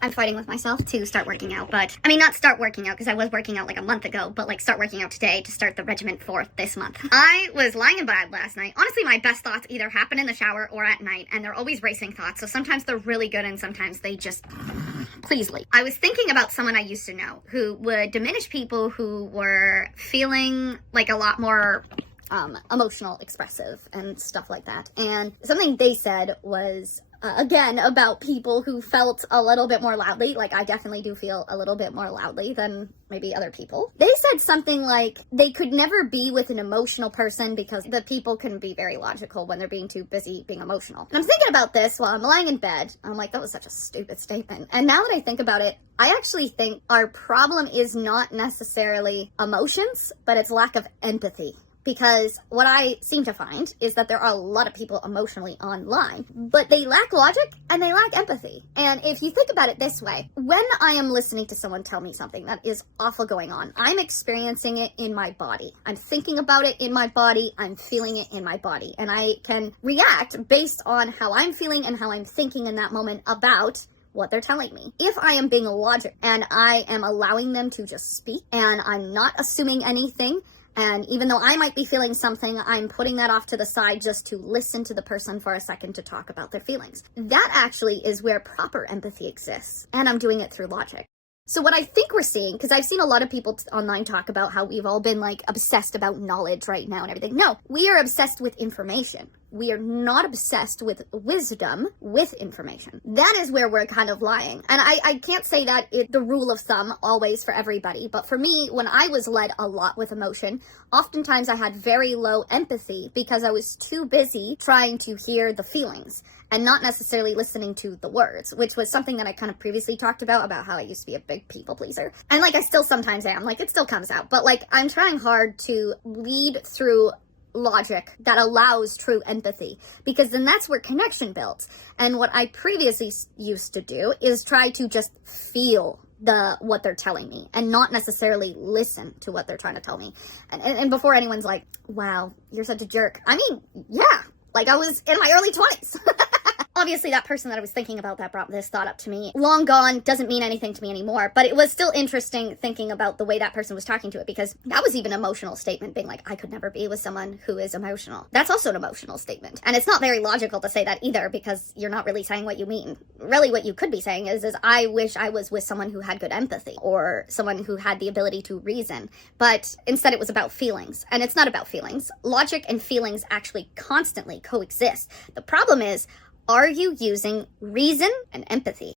I'm fighting with myself to start working out, but I mean, not start working out because I was working out like a month ago, but like start working out today to start the regimen for this month. I was lying in bed last night. Honestly, my best thoughts either happen in the shower or at night, and they're always racing thoughts. So sometimes they're really good and sometimes they just please leave. I was thinking about someone I used to know who would diminish people who were feeling like a lot more emotional, expressive, and stuff like that. And something they said was, again, about people who felt a little bit more loudly. Like, I definitely do feel a little bit more loudly than maybe other people. They said something like they could never be with an emotional person because the people can be very logical when they're being too busy being emotional. And I'm thinking about this while I'm lying in bed. I'm like, that was such a stupid statement. And now that I think about it, I actually think our problem is not necessarily emotions, but it's lack of empathy. Because what I seem to find is that there are a lot of people emotionally online, but they lack logic and they lack empathy. And if you think about it this way, when I am listening to someone tell me something that is awful going on, I'm experiencing it in my body. I'm thinking about it in my body. I'm feeling it in my body. And I can react based on how I'm feeling and how I'm thinking in that moment about what they're telling me. If I am being logical and I am allowing them to just speak and I'm not assuming anything, and even though I might be feeling something, I'm putting that off to the side just to listen to the person for a second to talk about their feelings. That actually is where proper empathy exists, and I'm doing it through logic. So what I think we're seeing, because I've seen a lot of people online talk about how we've all been like obsessed about knowledge right now and everything. No, we are obsessed with information. We are not obsessed with wisdom with information. That is where we're kind of lying. And I can't say that it's the rule of thumb always for everybody, but for me, when I was led a lot with emotion, oftentimes I had very low empathy because I was too busy trying to hear the feelings and not necessarily listening to the words, which was something that I kind of previously talked about how I used to be a big people pleaser. And like, I still sometimes am, like, it still comes out, but like, I'm trying hard to lead through logic that allows true empathy, because then that's where connection builds. And what I previously used to do is try to just feel what they're telling me and not necessarily listen to what they're trying to tell me. And before anyone's like, wow, you're such a jerk. I mean, yeah, like I was in my early 20s. Obviously, that person that I was thinking about that brought this thought up to me, long gone, doesn't mean anything to me anymore, but it was still interesting thinking about the way that person was talking to it, because that was even an emotional statement, being like, I could never be with someone who is emotional. That's also an emotional statement. And it's not very logical to say that either, because you're not really saying what you mean. Really, what you could be saying is I wish I was with someone who had good empathy, or someone who had the ability to reason. But instead it was about feelings. And it's not about feelings. Logic and feelings actually constantly coexist. The problem is, are you using reason and empathy?